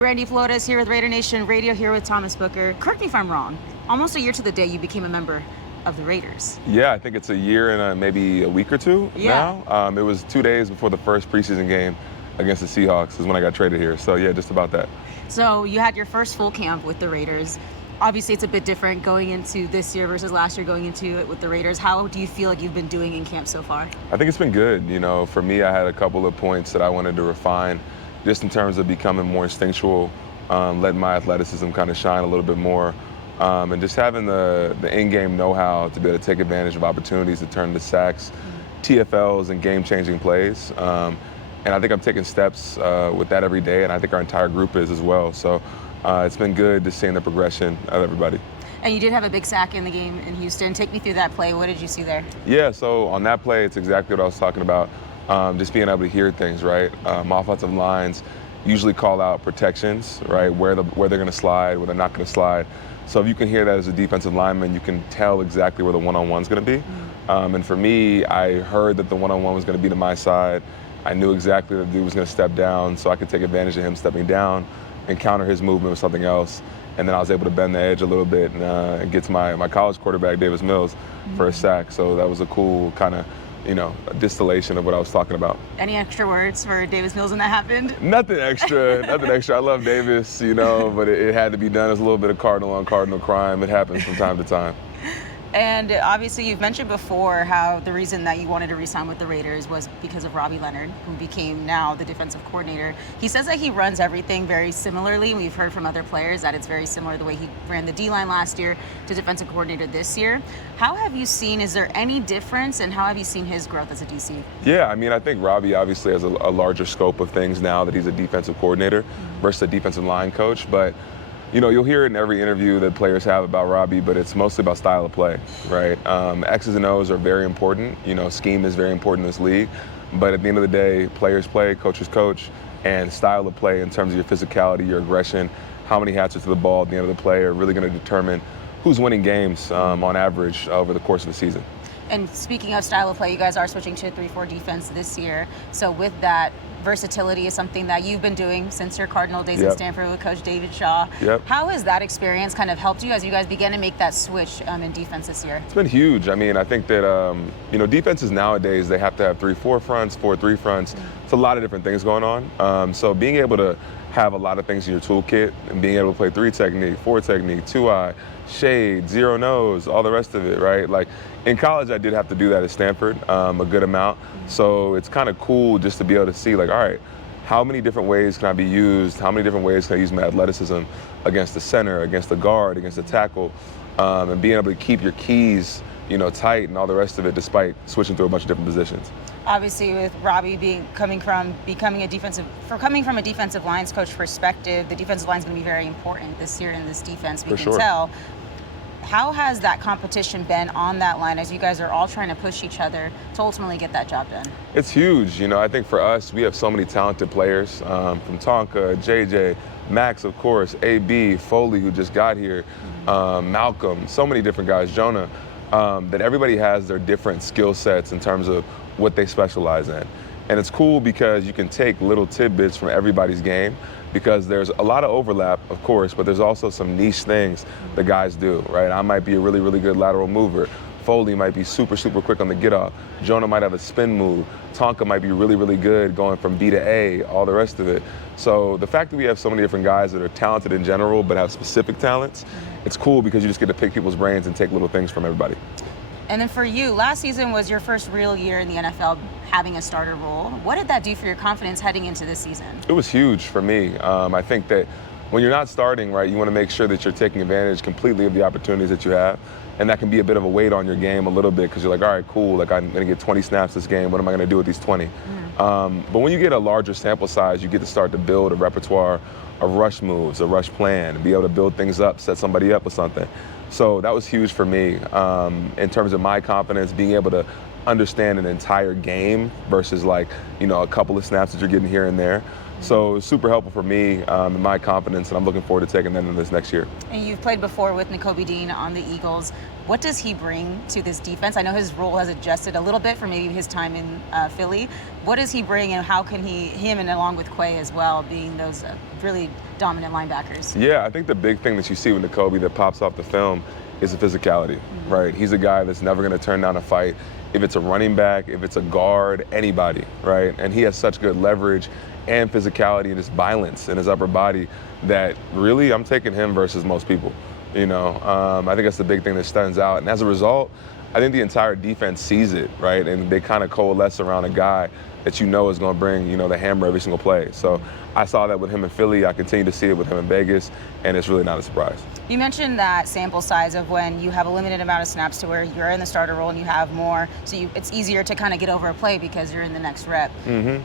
Brandy Flores here with Raider Nation Radio, here with Thomas Booker. Correct me if I'm wrong. Almost a year to the day you became a member of the Raiders. Yeah, I think it's a year and maybe a week or two now. It was 2 days before the first preseason game against the Seahawks is when I got traded here. So yeah, just about that. So you had your first full camp with the Raiders. Obviously, it's a bit different going into this year versus last year going into it with the Raiders. How do you feel like you've been doing in camp so far? I think it's been good. You know, for me, I had a couple of points that I wanted to refine just in terms of becoming more instinctual, letting my athleticism kind of shine a little bit more, and just having the in-game know-how to be able to take advantage of opportunities to turn to sacks, TFLs, and game-changing plays. And I think I'm taking steps with that every day, and I think our entire group is as well. So it's been good to seeing the progression of everybody. And you did have a big sack in the game in Houston. Take me through that play. What did you see there? Yeah, so on that play, it's exactly what I was talking about. Just being able to hear things, right? Offensive lines usually call out protections, right? Where they're going to slide, where they're not going to slide. So if you can hear that as a defensive lineman, you can tell exactly where the one-on-one is going to be. And for me, I heard that the one-on-one was going to be to my side. I knew exactly that the dude was going to step down, so I could take advantage of him stepping down and counter his movement with something else. And then I was able to bend the edge a little bit and get to my college quarterback, Davis Mills, for a sack. So that was a cool kind of, a distillation of what I was talking about. Any extra words for Davis Mills when that happened? Nothing extra, nothing extra. I love Davis, but it had to be done. As a little bit of cardinal on cardinal crime. It happens from time to time. And obviously you've mentioned before how the reason that you wanted to re-sign with the Raiders was because of Robbie Leonard, who became now the defensive coordinator. He says that he runs everything very similarly. We've heard from other players that it's very similar the way he ran the D-line last year to defensive coordinator this year. How have you seen, is there any difference, and how have you seen his growth as a DC? Yeah, I think Robbie obviously has a larger scope of things now that he's a defensive coordinator versus a defensive line coach, but you'll hear it in every interview that players have about Robbie, but it's mostly about style of play, right? X's and O's are very important. Scheme is very important in this league. But at the end of the day, players play, coaches coach, and style of play in terms of your physicality, your aggression, how many hats are to the ball at the end of the play are really going to determine who's winning games on average over the course of the season. And speaking of style of play, you guys are switching to a 3-4 defense this year. So with that, versatility is something that you've been doing since your Cardinal days in Stanford with Coach David Shaw. How has that experience kind of helped you as you guys began to make that switch in defense this year? It's been huge. I think that, defenses nowadays, they have to have 3-4 fronts, 4-3 fronts. It's a lot of different things going on. So being able to have a lot of things in your toolkit and being able to play 3 technique, 4 technique, 2-eye, shade, 0 nose, all the rest of it, right? Like in college, I did have to do that at Stanford, a good amount. So it's kind of cool just to be able to see, like, all right, how many different ways can I be used? How many different ways can I use my athleticism against the center, against the guard, against the tackle, and being able to keep your keys, tight and all the rest of it, despite switching through a bunch of different positions. Obviously, with Robbie coming from a defensive lines coach perspective, the defensive line is going to be very important this year in this defense. We can tell. How has that competition been on that line as you guys are all trying to push each other to ultimately get that job done? It's huge. I think for us, we have so many talented players from Tonka, JJ, Max, of course, AB, Foley, who just got here, Malcolm, so many different guys, Jonah, that everybody has their different skill sets in terms of what they specialize in. And it's cool because you can take little tidbits from everybody's game because there's a lot of overlap, of course, but there's also some niche things that guys do, right? I might be a really, really good lateral mover. Foley might be super, super quick on the get off. Jonah might have a spin move. Tonka might be really, really good going from B to A, all the rest of it. So the fact that we have so many different guys that are talented in general but have specific talents, it's cool because you just get to pick people's brains and take little things from everybody. And then for you, last season was your first real year in the NFL having a starter role. What did that do for your confidence heading into this season? It was huge for me. I think that when you're not starting, right, you want to make sure that you're taking advantage completely of the opportunities that you have. And that can be a bit of a weight on your game a little bit because you're like, all right, cool, like I'm going to get 20 snaps this game. What am I going to do with these 20? But when you get a larger sample size, you get to start to build a repertoire of rush moves, a rush plan, and be able to build things up, set somebody up with something. So that was huge for me in terms of my confidence, being able to understand an entire game versus a couple of snaps that you're getting here and there. So it's super helpful for me and my confidence, and I'm looking forward to taking them in this next year. And you've played before with Nakobe Dean on the Eagles. What does he bring to this defense? I know his role has adjusted a little bit from maybe his time in Philly. What does he bring, and how can him and along with Quay as well, being those really dominant linebackers? Yeah, I think the big thing that you see with Nakobe that pops off the film is the physicality, right? He's a guy that's never going to turn down a fight. If it's a running back, if it's a guard, anybody, right? And he has such good leverage and physicality and just violence in his upper body that really I'm taking him versus most people. I think that's the big thing that stands out. And as a result, I think the entire defense sees it, right? And they kind of coalesce around a guy that is going to bring, the hammer every single play. So I saw that with him in Philly. I continue to see it with him in Vegas, and it's really not a surprise. You mentioned that sample size of when you have a limited amount of snaps to where you're in the starter role and you have more, so it's easier to kind of get over a play because you're in the next rep. Mm-hmm.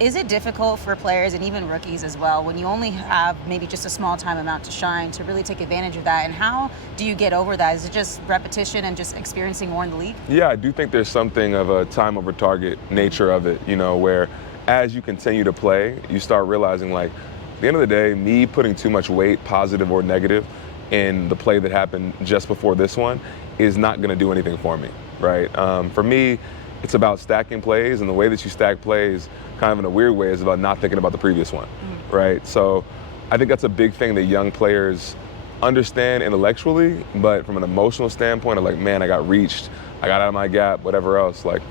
Is it difficult for players and even rookies as well when you only have maybe just a small time amount to shine to really take advantage of that? And how do you get over that? Is it just repetition and just experiencing more in the league? Yeah, I do think there's something of a time over target nature of it, where as you continue to play, you start realizing, like, at the end of the day, me putting too much weight, positive or negative, in the play that happened just before this one is not going to do anything for me, right? For me, it's about stacking plays, and the way that you stack plays, kind of in a weird way, is about not thinking about the previous one, right? So I think that's a big thing that young players understand intellectually, but from an emotional standpoint of like, man, I got reached, I got out of my gap, whatever else, like,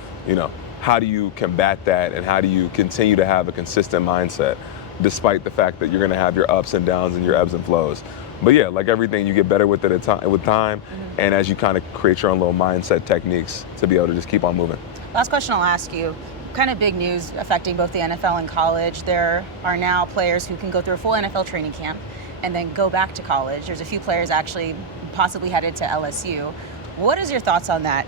how do you combat that, and how do you continue to have a consistent mindset despite the fact that you're going to have your ups and downs and your ebbs and flows? But yeah, like everything, you get better with it with time, and as you kind of create your own little mindset techniques to be able to just keep on moving. Last question I'll ask you. Kind of big news affecting both the NFL and college. There are now players who can go through a full NFL training camp and then go back to college. There's a few players actually possibly headed to LSU. What is your thoughts on that?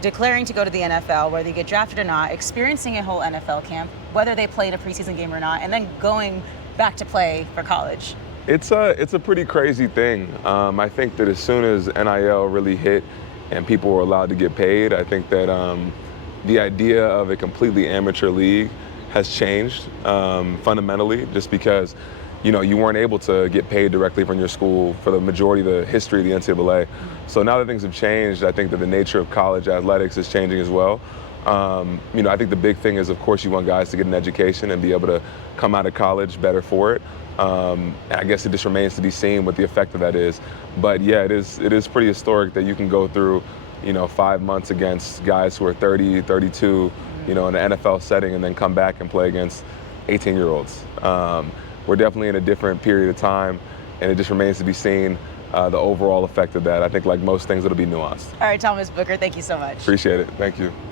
Declaring to go to the NFL, whether you get drafted or not, experiencing a whole NFL camp, whether they played a preseason game or not, and then going back to play for college. It's a pretty crazy thing. I think that as soon as NIL really hit and people were allowed to get paid, I think that the idea of a completely amateur league has changed fundamentally, just because you weren't able to get paid directly from your school for the majority of the history of the NCAA. So now that things have changed, I think that the nature of college athletics is changing as well. I think the big thing is, of course, you want guys to get an education and be able to come out of college better for it. And I guess it just remains to be seen what the effect of that is. But yeah, it is pretty historic that you can go through 5 months against guys who are 30, 32, in an NFL setting, and then come back and play against 18-year-olds. We're definitely in a different period of time, and it just remains to be seen the overall effect of that. I think, like most things, it'll be nuanced. All right, Thomas Booker, thank you so much. Appreciate it. Thank you.